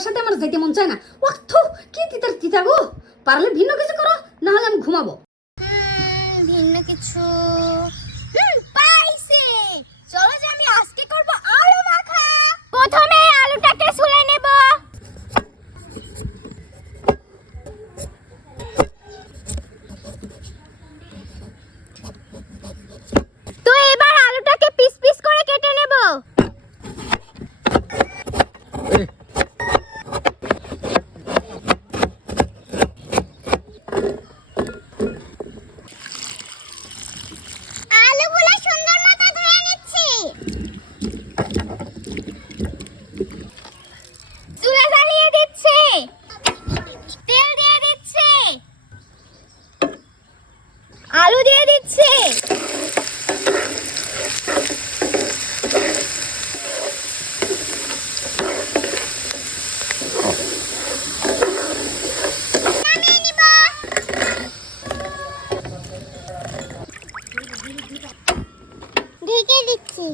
তোর সাথে আমার যেতে মন চায় না। ওয়াক্থু কি তিতার তিতা গো, পারলে ভিন্ন কিছু করো, না হলে আমি ঘুমাবো। ভিন্ন কিছু পাইছি। চলো যে আমি আজকে করব আলু মাখা। প্রথমে আলুটাকে ছুলে নেব। তো এবার আলুটাকে পিস পিস করে কেটে নেব। আলুগুলো সুন্দর মতো ধুয়ে নিচ্ছি। চুলা জ্বালিয়ে দিচ্ছি, তেল দিয়ে দিচ্ছি, আলু দিয়ে দিচ্ছি। ঢেকে দিচ্ছি।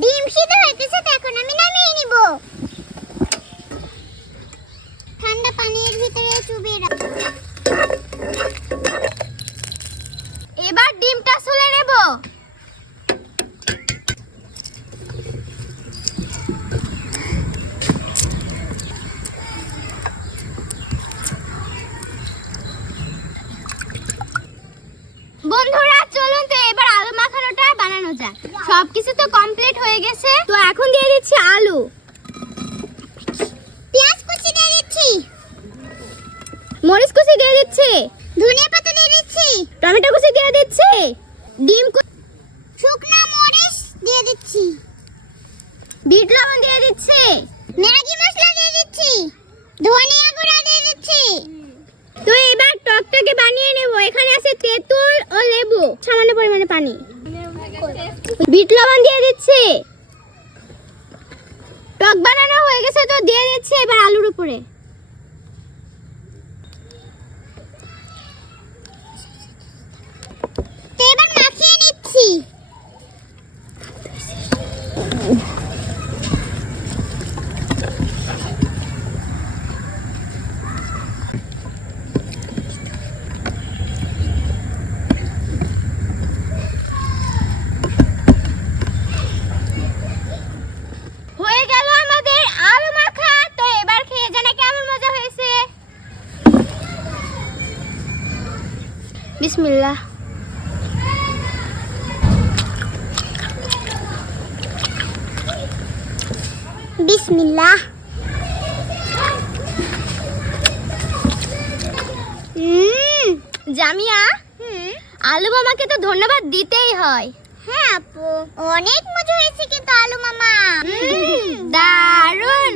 ডিম সিদ্ধ হইতেছে, তো এখন আমি নামিয়ে নিব। ঠান্ডা পানির ভিতরে চুবিয়ে রাখ। এবার ডিমটা ছুলে নেব। বন্ধুরা চলুন তো এবার আলু মাখানোটা বানানো যাক। সবকিছু তো কমপ্লিট হয়ে গেছে, তো এখন দিয়ে দিচ্ছি আলু, পেঁয়াজ কুচি দিয়ে দিচ্ছি, মরিচ কুচি দিয়ে দিচ্ছি, ধনিয়া পাতা দিয়ে দিচ্ছি, টমেটো কুচি দিয়ে দিচ্ছি, ডিম শুকনা মরিচ দিয়ে দিচ্ছি, বিট লবণ দিয়ে দিচ্ছি, ম্যাগি মশলা দিয়ে দিচ্ছি, ধনিয়া গুঁড়া দিয়ে দিচ্ছি। তো এবার টকটাকে বানিয়ে নেব। এখানে আছে তেঁতুল ও লেবু, সামান্য পরিমাণে পানি, বিট লবণ দিয়ে দিচ্ছি। টক বানানো হয়ে গেছে, তো দিয়ে দিচ্ছি এবার আলুর উপরে। তো এবার মাখিয়ে নিচ্ছি। হয়ে গেল আমাদের আলু মাখা। তো এবার খেয়ে জানা কেমন মজা হয়েছে। বিসমিল্লাহ। বিসমিল্লাহ। জামিয়া, আলু মামাকে তো ধন্যবাদ দিতেই হয়। হ্যাঁ আপু, অনেক মজা হয়েছে কিন্তু আলু মামা। দারুণ।